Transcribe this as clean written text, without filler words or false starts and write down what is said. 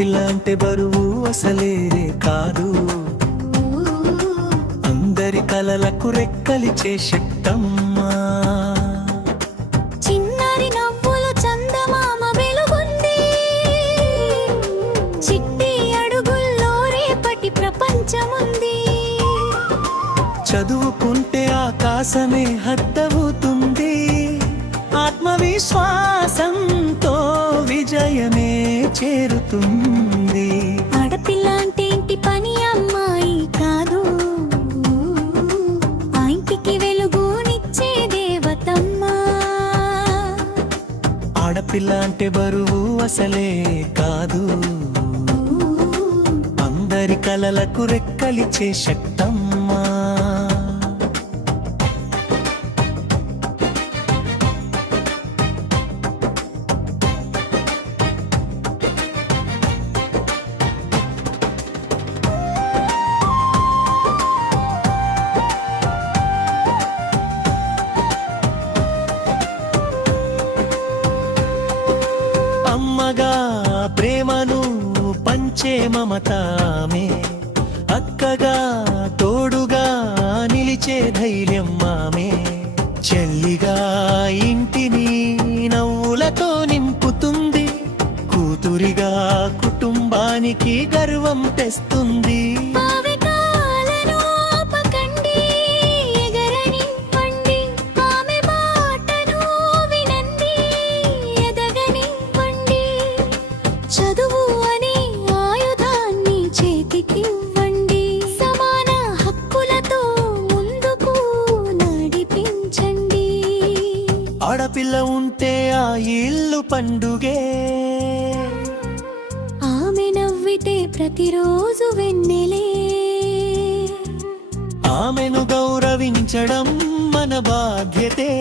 ఆడపిల్ల అంటే బరువు అసలే కాదు, అందరి కలలకు రెక్కలిచే శక్తమ్మా. చిన్నారి నవ్వులు చందమామ వెలుగుంది, చిట్టి అడుగుల్లో రేపటి ప్రపంచముంది. చదువుకుంటే ఆకాశమే హద్దవుతుంది, ఆత్మవిశ్వాసంతో విజయమే చేరుతుంది. ఆడపిల్ల అంటే ఇంటి పని అమ్మాయి కాదు, ఆ ఇంటికి వెలుగునిచ్చే దేవతమ్మా. ఆడపిల్ల అంటే బరువు అసలే కాదు, అందరి కలలకు రెక్కలిచే శక్తమ్మా. అమ్మగా ప్రేమను పంచే మమతామే, అక్కగా తోడుగా నిలిచే ధైర్యం మామే. చెల్లిగా ఇంటిని నవ్వులతో నింపుతుంది, కూతురిగా కుటుంబానికి గర్వం తెస్తుంది. చదువు అనే ఆయుధాన్ని చేతికివ్వండి, సమాన హక్కులతో ముందుకు నడిపించండి. ఆడపిల్ల ఉంటే ఆ ఇల్లు పండుగే, ఆమె నవ్వితే ప్రతిరోజు వెన్నెలే. ఆమెను గౌరవించడం మన బాధ్యతే.